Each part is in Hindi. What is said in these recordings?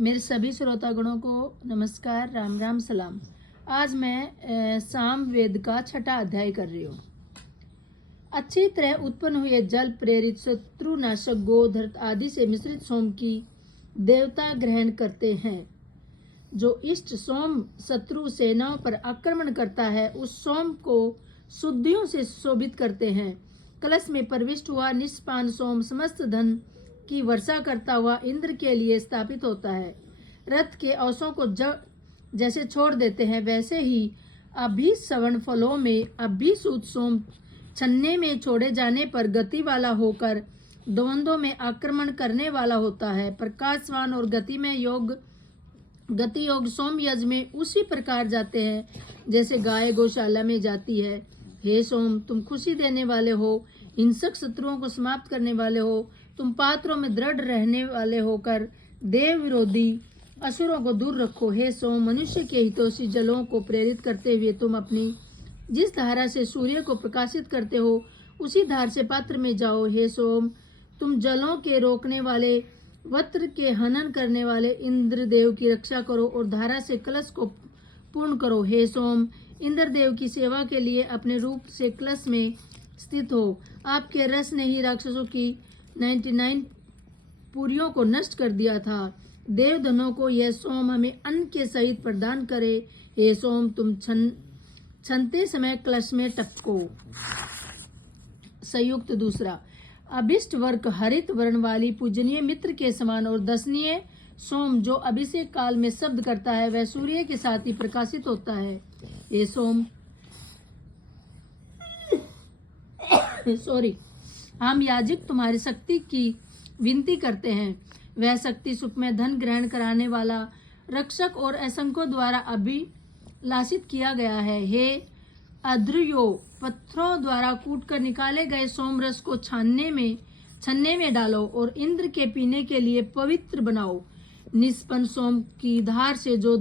मेरे सभी श्रोतागणों को नमस्कार, राम राम, सलाम। आज मैं साम वेद का छठा अध्याय कर रही हूँ। अच्छी तरह उत्पन्न हुए जल प्रेरित शत्रुनाशक गोधर्त आदि से मिश्रित सोम की देवता ग्रहण करते हैं। जो इष्ट सोम शत्रु सेनाओं पर आक्रमण करता है, उस सोम को शुद्धियों से शोभित करते हैं। कलश में प्रविष्ट हुआ निष्पान सोम समस्त धन की वर्षा करता हुआ इंद्र के लिए स्थापित होता है। रथ के औसों को जैसे छोड़ देते हैं, वैसे ही अभिसवण फलों में अभिसूत सोम छन्ने में छोड़े जाने पर गति वाला होकर द्वंद्वों में आक्रमण करने वाला होता है। प्रकाशवान और गति योग सोम यज्ञ में उसी प्रकार जाते हैं जैसे गाय गौशाला में जाती है। हे सोम, तुम खुशी देने वाले हो, हिंसक शत्रुओं को समाप्त करने वाले हो। तुम पात्रों में दृढ़ रहने वाले होकर देव विरोधी असुरों को दूर रखो। हे सोम, मनुष्य के हितोषी जलों को प्रेरित करते हुए तुम अपनी जिस धारा से सूर्य को प्रकाशित करते हो, उसी धार से पात्र में जाओ। हे सोम, तुम जलों के रोकने वाले, वत्र के हनन करने वाले इंद्रदेव की रक्षा करो और धारा से कलश को पूर्ण करो। हे सोम, इंद्रदेव की सेवा के लिए अपने रूप से कलश में स्थित हो। आपके रस ने ही राक्षसों की 99 पुरियों को नष्ट कर दिया था। देवधनों को यह सोम हमें अन्न के सहित प्रदान करे। हे सोम, तुम छनते समय कलश में टपको। संयुक्त दूसरा, अभिष्ट वर्ग हरित वर्ण वाली पूजनीय मित्र के समान और दर्शनीय सोम जो अभिषेक काल में शब्द करता है, वह सूर्य के साथ ही प्रकाशित होता है। ये सोम हम याजक तुम्हारी शक्ति की विनती करते हैं। वह शक्ति सुख में धन ग्रहण कराने वाला रक्षक और असंख्यों द्वारा अभिलाषित किया गया है। हे अध्रुयो, पत्थरों द्वारा कूट कर निकाले गए सोमरस को छन्ने में डालो और इंद्र के पीने के लिए पवित्र बनाओ। निष्पन्न सोम की धार से जो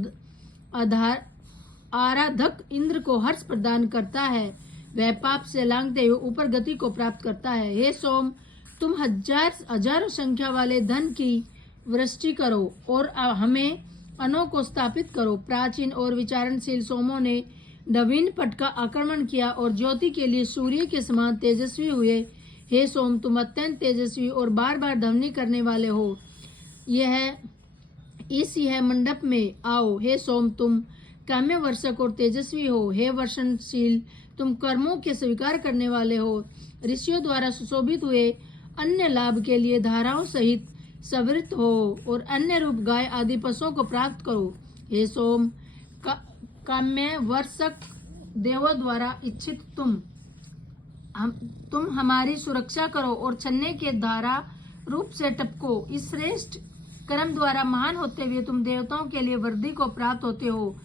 आराधक इंद्र को हर्ष प्रदान करता है, वह पाप से लांघते हुए ऊपर गति को प्राप्त करता है। हे सोम, तुम हजारों संख्या वाले धन की वृष्टि करो और हमें अनों को स्थापित करो। प्राचीन और विचारणशील सोमों ने नवीन पट का आक्रमण किया और ज्योति के लिए सूर्य के समान तेजस्वी हुए। हे सोम, तुम अत्यंत तेजस्वी और बार बार ध्वनि करने वाले हो। यह मंडप में आओ। हे सोम, तुम काम्य वर्षक और तेजस्वी हो। हे वर्षणशील, तुम कर्मों के स्वीकार करने वाले हो। ऋषियों द्वारा सुशोभित हुए अन्य लाभ के लिए धाराओं सहित सवृत हो और अन्य रूप गाय आदि पशुओं को प्राप्त करो। हे सोम, काम्य वर्षक देवों द्वारा इच्छित तुम हमारी सुरक्षा करो और छन्ने के धारा रूप से टपको। इस श्रेष्ठ कर्म द्वारा महान होते हुए तुम देवताओं के लिए वृद्धि को प्राप्त होते हो।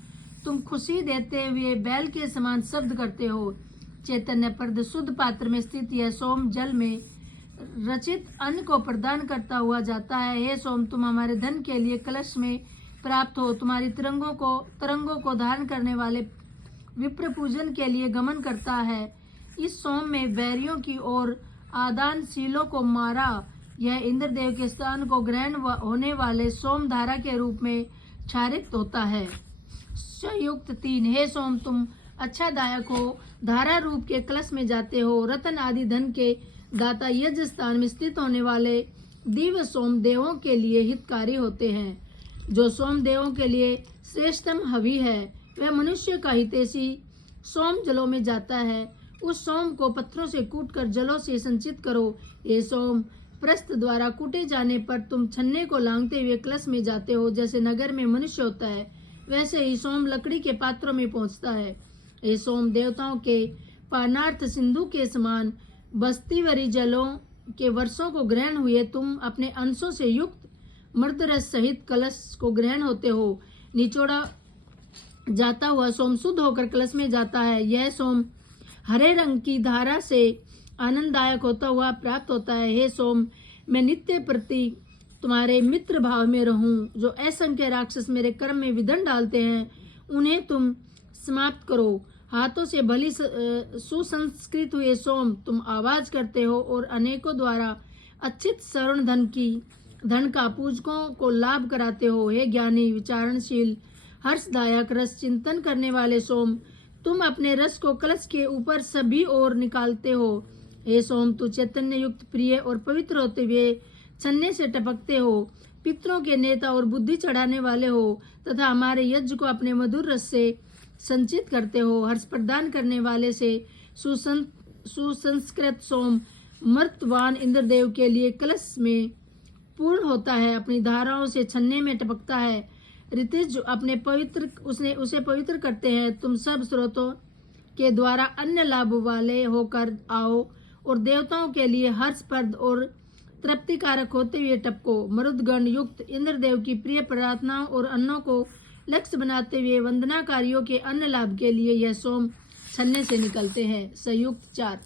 तुम खुशी देते हुए बैल के समान शब्द करते हो। चैतन्य प्रद शुद्ध पात्र में स्थित यह सोम जल में रचित अन्न को प्रदान करता हुआ जाता है। हे सोम, तुम हमारे धन के लिए कलश में प्राप्त हो। तुम्हारी तरंगों को धारण करने वाले विप्र पूजन के लिए गमन करता है। इस सोम में वैरियों की ओर आदानशीलों को मारा। यह इंद्रदेव के स्थान को ग्रहण होने वाले सोम धारा के रूप में क्षारित होता है। संयुक्त 3, हे सोम, तुम अच्छा दायक हो। धारा रूप के कलश में जाते हो। रतन आदि धन के दाता यज्ञ स्थान में स्थित होने वाले दिव्य सोम देवों के लिए हितकारी होते हैं। जो सोम देवों के लिए श्रेष्ठतम हवि है, वह मनुष्य का हितैषी सोम जलों में जाता है। उस सोम को पत्थरों से कूटकर जलों से संचित करो। ये सोम प्रस्थ द्वारा कूटे जाने पर तुम छन्ने को लांघते हुए कलश में जाते हो। जैसे नगर में मनुष्य होता है, वैसे ही सोम लकड़ी के पात्रों में पहुंचता है। ये सोम देवताओं के पानार्थ सिंधु के समान बस्तीवरी जलों के वर्षों को ग्रहण हुए तुम अपने अंशों से युक्त मृदरस सहित कलश को ग्रहण होते हो। निचोड़ा जाता हुआ सोम शुद्ध होकर कलश में जाता है। यह सोम हरे रंग की धारा से आनंददायक होता हुआ प्राप्त होता है। हे सोम, मैं नित्य प्रति तुम्हारे मित्र भाव में रहूं। जो असंख्य राक्षस मेरे कर्म में विघ्न डालते हैं, उन्हें तुम समाप्त करो। हाथों से भली सुसंस्कृत हुए सोम, तुम आवाज करते हो और अनेकों द्वारा अच्छित श्रवण धन की धन का पूजकों को लाभ कराते हो। हे ज्ञानी, विचारणशील, हर्षदायक, रस चिंतन करने वाले सोम, तुम अपने रस को कलश के ऊपर सभी ओर निकालते हो। हे सोम, तू चैतन्य युक्त, प्रिय और पवित्र होते हुए छन्ने से टपकते हो। पितरों के नेता और बुद्धि चढ़ाने वाले हो तथा हमारे यज्ञ को अपने मधुर रस से संचित करते हो। हर्ष प्रदान करने वाले से सुसंस्कृत सोम मर्तवान इंद्रदेव के लिए कलश में पूर्ण होता है, अपनी धाराओं से छन्ने में टपकता है। ऋतिज अपने पवित्र उसे पवित्र करते हैं। तुम सब स्रोतों के द्वारा अन्य लाभ वाले होकर आओ और देवताओं के लिए हर्षप्रद और तृप्तिकारक होते हुए टपको। मरुदगण युक्त इंद्रदेव की प्रिय प्रार्थनाओं और अन्नों को लक्ष्य बनाते हुए वंदनाकारियों के अन्न लाभ के लिए यह सोम छन्ने से निकलते हैं। संयुक्त 4।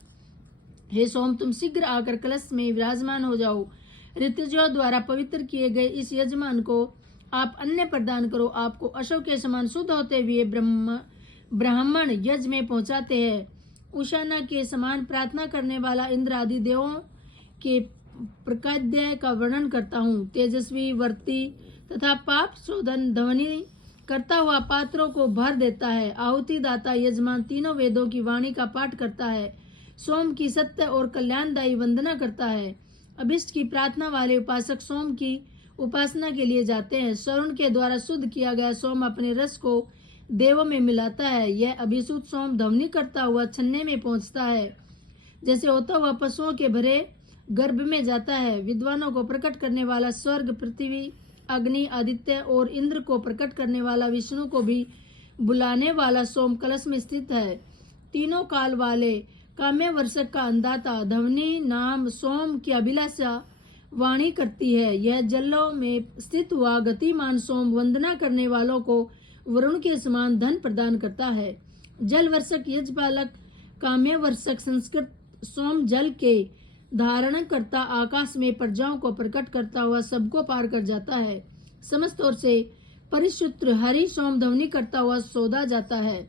हे सोम, तुम शीघ्र आकर कलश में विराजमान हो जाओ। ऋतुजों द्वारा पवित्र किए गए इस यजमान को आप अन्न प्रदान करो। आपको अशोक के समान शुद्ध होते हुए ब्राह्मण यज्ञ में पहुंचाते हैं। उषाना के समान प्रार्थना करने वाला इंद्र आदि देवों के प्रकाद्य का वर्णन करता हूँ। तेजस्वी, वर्ती तथा पाप शोधन ध्वनि करता हुआ पात्रों को भर देता है। आहुति दाता यजमान तीनों वेदों की वाणी का पाठ करता है। सोम की सत्य और कल्याणदायी वंदना करता है। अभिष्ट की प्रार्थना वाले उपासक सोम की उपासना के लिए जाते हैं। स्वर्ण के द्वारा शुद्ध किया गया सोम अपने रस को देवों में मिलाता है। यह अभिशुद्ध सोम ध्वनि करता हुआ छन्ने में पहुंचता है, जैसे होता हुआ पशुओं के भरे गर्भ में जाता है। विद्वानों को प्रकट करने वाला स्वर्ग, पृथ्वी, अग्नि, आदित्य और इंद्र को प्रकट करने वाला विष्णु को भी बुलाने वाला सोम कलश में स्थित है। तीनों काल वाले काम्य वर्षक का अंदाता ध्वनि नाम सोम की अभिलाषा वाणी करती है। यह जलों में स्थित हुआ गतिमान सोम वंदना करने वालों को वरुण के समान धन प्रदान करता है। जल वर्षक यजपालक काम्य वर्षक संस्कृत सोम जल के धारण करता आकाश में प्रजाओं को प्रकट करता हुआ सबको पार कर जाता है। समस्त ओर से परिशुद्ध हरि सोम ध्वनि करता हुआ सौदा जाता है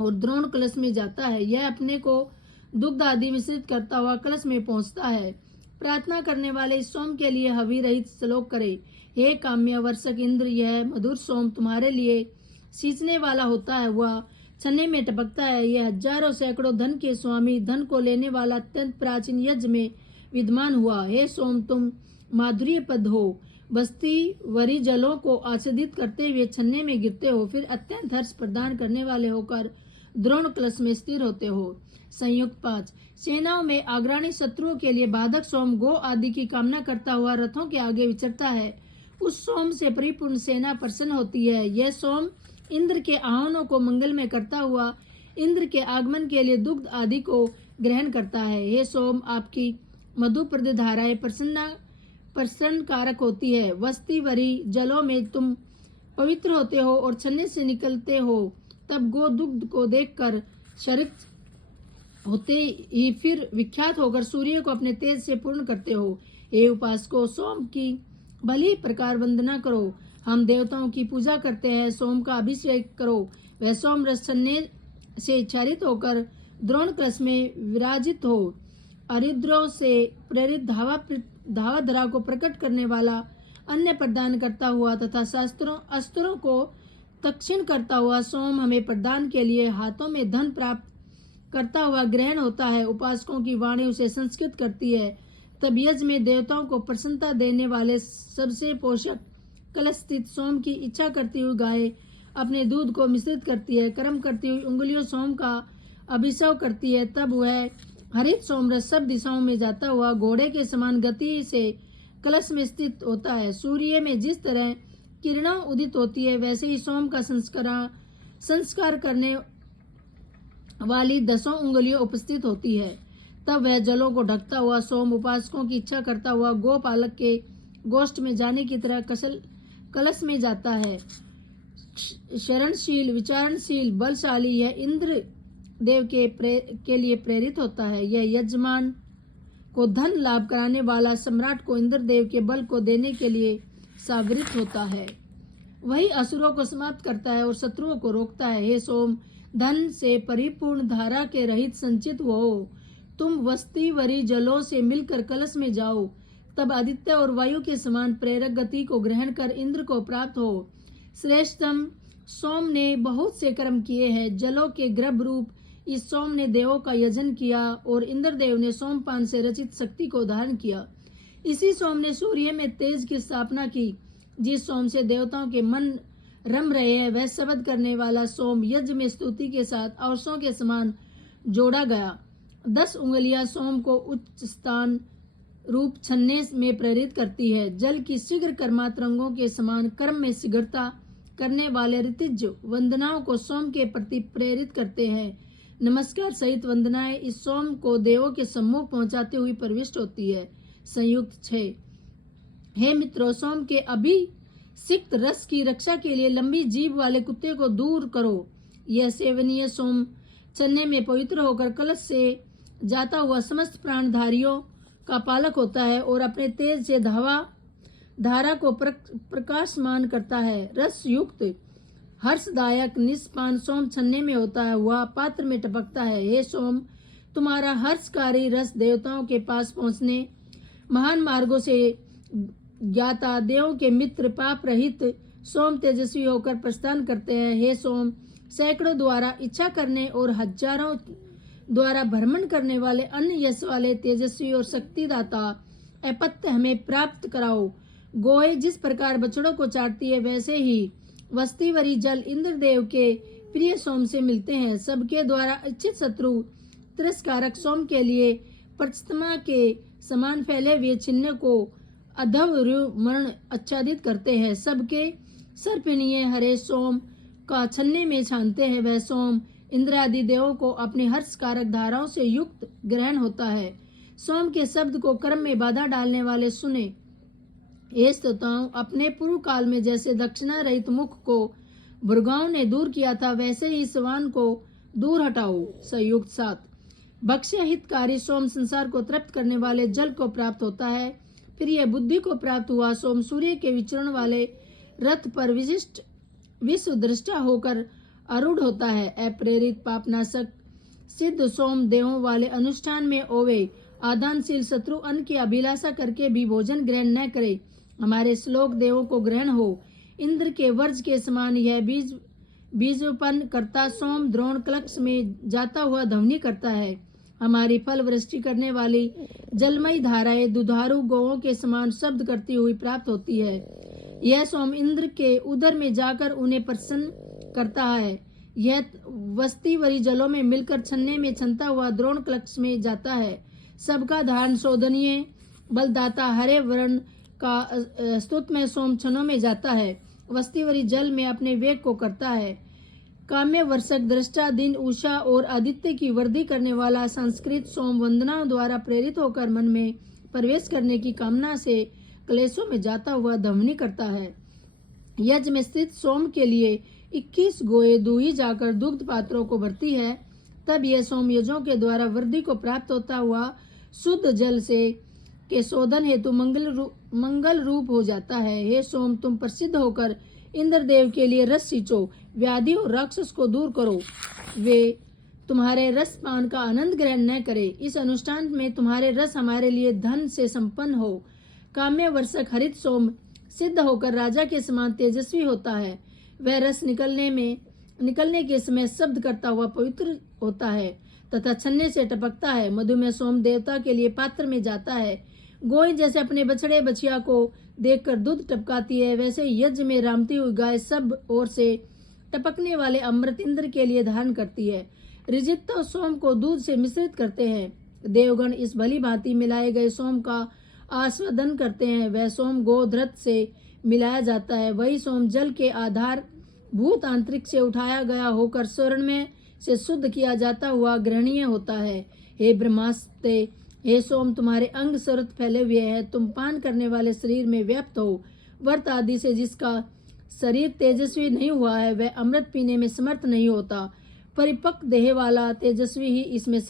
और द्रोण कलश में जाता है। यह अपने को दुग्ध आदि मिश्रित करता हुआ कलश में पहुंचता है। प्रार्थना करने वाले इस सोम के लिए हवि रहित श्लोक करे। हे काम्य वर्षक इंद्र, यह मधुर सोम तुम्हारे लिए सींचने वाला होता है। वह छन्ने में टपकता है। यह हजारों सैकड़ों धन के स्वामी, धन को लेने वाला अत्यंत प्राचीन यज्ञ में विद्यमान हुआ। हे सोम, तुम माधुर्य पद हो। बस्ती वरी जलों को आच्छादित करते हुए छन्ने में गिरते हो, फिर अत्यंत हर्ष प्रदान करने वाले होकर द्रोण कलश में स्थिर होते हो। संयुक्त 5। सेनाओं में अग्रणी शत्रुओं के लिए बाधक सोम गो आदि की कामना करता हुआ रथों के आगे विचरता है। उस सोम से परिपूर्ण सेना प्रसन्न होती है। यह सोम इंद्र के आह्वानों को मंगल में करता हुआ इंद्र के आगमन के लिए दुग्ध आदि को ग्रहण करता है। हे सोम, आपकी मधुप्रद धाराएं प्रसन्न कारक होती है। वस्ती वरी जलों में तुम पवित्र होते हो और छन्ने से निकलते हो। तब गो दुग्ध को देखकर शरिक होते ही फिर विख्यात होकर सूर्य को अपने तेज से पूर्ण करते हो। हे उपासको, सोम की भली प्रकार वंदना करो। हम देवताओं की पूजा करते हैं। सोम का अभिषेक करो। वह सोम रस छन्ने से इच्छारित होकर द्रोण कलश में विराजित हो। अरिद्रों से प्रेरित धावाधरा को प्रकट करने वाला, अन्न प्रदान करता हुआ तथा शास्त्रों अस्त्रों को तक्षण करता हुआ सोम हमें प्रदान के लिए हाथों में धन प्राप्त करता हुआ ग्रहण होता है। उपासकों की वाणी उसे संस्कृत करती है। तब यज्ञ में देवताओं को प्रसन्नता देने वाले सबसे पोषक कलश स्थित सोम की इच्छा करती हुई गाय अपने दूध को मिश्रित करती है। कर्म करती हुई उंगलियों सोम का अभिषेक करती है। तब वह हरित सोमरस सब दिशाओं में जाता हुआ घोड़े के समान गति से कलश में स्थित होता है। सूर्य में जिस तरह किरणें उदित होती है, वैसे ही सोम का संस्कार करने वाली 10 उंगलियां उपस्थित होती है। तब वह जलों को ढकता हुआ सोम उपासकों की इच्छा करता हुआ गोपालक के गोष्ठ में जाने की तरह कलश में जाता है। शरणशील, विचारणशील, बलशाली यह इंद्र देव के लिए प्रेरित होता है। यह यजमान को धन लाभ कराने वाला, सम्राट को इंद्र देव के बल को देने के लिए सावरित होता है। वही असुरों को समाप्त करता है और शत्रुओं को रोकता है। हे सोम, धन से परिपूर्ण धारा के रहित संचित हो। तुम वस्ती वरी जलों से मिलकर कलश में जाओ। तब आदित्य और वायु के समान प्रेरक गति को ग्रहण कर इंद्र को प्राप्त हो। श्रेष्ठतम सोम ने बहुत से कर्म किए हैं। जलों के गर्भ रूप इस सोम ने देवों का यजन किया और इंद्रदेव ने सोमपान से रचित शक्ति को धारण किया। इसी सोम ने सूर्य में तेज की स्थापना की। जिस सोम से देवताओं के मन रम रहे हैं वह शब्द करने वाला सोम यज्ञ में स्तुति के साथ औरसों के समान जोड़ा गया। 10 उंगलियां सोम को उच्च स्थान रूप छन्ने में प्रेरित करती है। जल की शीघ्र कर्मातरंगों के समान कर्म में शीघ्रता करने वाले ऋतिज वंदनाओं को सोम के प्रति प्रेरित करते हैं। नमस्कार सहित वंदनाएं इस सोम को देवों के सम्मुख पहुंचाते हुए प्रविष्ट होती है। संयुक्त 6। हे मित्रों, सोम के अभिषिक्त रस की रक्षा के लिए लंबी जीभ वाले कुत्ते को दूर करो। यह सेवनीय सोम छन्ने में पवित्र होकर कलश से जाता हुआ समस्त प्राणधारियों का पालक होता है और अपने तेज से धारा को प्रकाशमान करता है। रस युक्त हर्षदायक निष्पान सोम छन्ने में होता है, वह पात्र में टपकता है। हे सोम, तुम्हारा हर्षकारी रस देवताओं के पास पहुंचने महान मार्गों से ज्ञाता देवों के मित्र पाप रहित सोम तेजस्वी होकर प्रस्थान करते हैं। हे सोम, सैकड़ों द्वारा इच्छा करने और हजारों द्वारा भ्रमण करने वाले अन्य यश वाले तेजस्वी और शक्तिदाता अपत्य हमें प्राप्त कराओ। गोए जिस प्रकार बछड़ों को चाटती है वैसे ही वस्तीवरी जल इंद्रदेव के प्रिय सोम से मिलते हैं। सबके द्वारा इच्छित शत्रु तिरस्कारक सोम के लिए प्रचतमा के समान फैले हुए चिन्ह को अधव मरण आच्छादित करते हैं। सबके सर्पणीय हरे सोम का छन्ने में छानते हैं। वह सोम इंद्र आदि देवों को अपनी हर्षकारक धाराओं से युक्त ग्रहण होता है। सोम के शब्द को कर्म में बाधा डालने वाले सुने। हे स्तोताओं, अपने पूर्व काल में जैसे दक्षिणा रहित मुख को भृगाओं ने दूर किया था वैसे ही सवान को दूर हटाओ। संयुक्त 7। भक्ष्य हितकारी सोम संसार को तृप्त करने वाले जल को प्राप्त होता है। फिर यह बुद्धि को प्राप्त हुआ सोम सूर्य के विचरण वाले रथ पर विशिष्ट विश्व दृष्टा होकर आरूढ़ होता है। अप्रेरित पापनाशक सिद्ध सोम देवों वाले अनुष्ठान में ओवे। आदानशील शत्रु अन्न की अभिलाषा करके भी भोजन ग्रहण न करे। हमारे श्लोक देवों को ग्रहण हो। इंद्र के वर्ज के समान यह बीजोपन करता सोम द्रोण कलक्ष में जाता हुआ ध्वनि करता है। हमारी फल वृष्टि करने वाली जलमयी धाराएं दुधारू गौओं के समान शब्द करती हुई प्राप्त होती है। यह सोम इंद्र के उदर में जाकर उन्हें प्रसन्न करता है। यह वस्तीवरी जलों में मिलकर छन्ने में छनता हुआ द्रोण कलक्ष में जाता है। सबका धारण शोधनीय बलदाता हरे वर्ण का स्तुतमय सोम क्षणों में जाता है। वस्तीवरी जल में अपने वेग को करता है। काम्य वर्षक दृष्टा दिन उषा और आदित्य की वृद्धि करने वाला संस्कृत सोम वंदनाओं द्वारा प्रेरित होकर मन में प्रवेश करने की कामना से क्लेशों में जाता हुआ ध्वनि करता है। यज्ञ में स्थित सोम के लिए 21 गोए दूही जाकर दुग्ध पात्रों को भरती है। तब यह सोम यजों के द्वारा वृद्धि को प्राप्त होता हुआ शुद्ध जल से के शोधन हेतु मंगल रूप हो जाता है। हे सोम, तुम प्रसिद्ध होकर इंद्रदेव के लिए रस सींचो। व्याधि और राक्षस को दूर करो, वे तुम्हारे रस पान का आनंद ग्रहण न करे। इस अनुष्ठान में तुम्हारे रस हमारे लिए धन से संपन्न हो। काम्य वर्षक हरित सोम सिद्ध होकर राजा के समान तेजस्वी होता है। वह रस निकलने के समय शब्द करता हुआ पवित्र होता है तथा छन्ने से टपकता है। मधुमेह सोम देवता के लिए पात्र में जाता है। गोई जैसे अपने बछड़े बछिया को देखकर दूध टपकाती है वैसे यज्ञ में रामती हुई गाय सब ओर से टपकने वाले अमृत इंद्र के लिए धारण करती है। ऋजित सोम को दूध से मिश्रित करते हैं। देवगण इस भली भांति मिलाए गए सोम का आस्वादन करते हैं। वह सोम गोधृत से मिलाया जाता है। वही सोम जल के आधार भूत आंतरिक से उठाया गया होकर स्वर्ण में से शुद्ध किया जाता हुआ ग्रहणीय होता है। हे ब्रह्मास्ते, हे सोम, तुम्हारे अंग सरत फैले हुए हैं। तुम पान करने वाले शरीर में व्याप्त हो। व्रत आदि से जिसका शरीर तेजस्वी नहीं हुआ है वह अमृत पीने में समर्थ नहीं होता। परिपक्व देह वाला तेजस्वी ही इसमें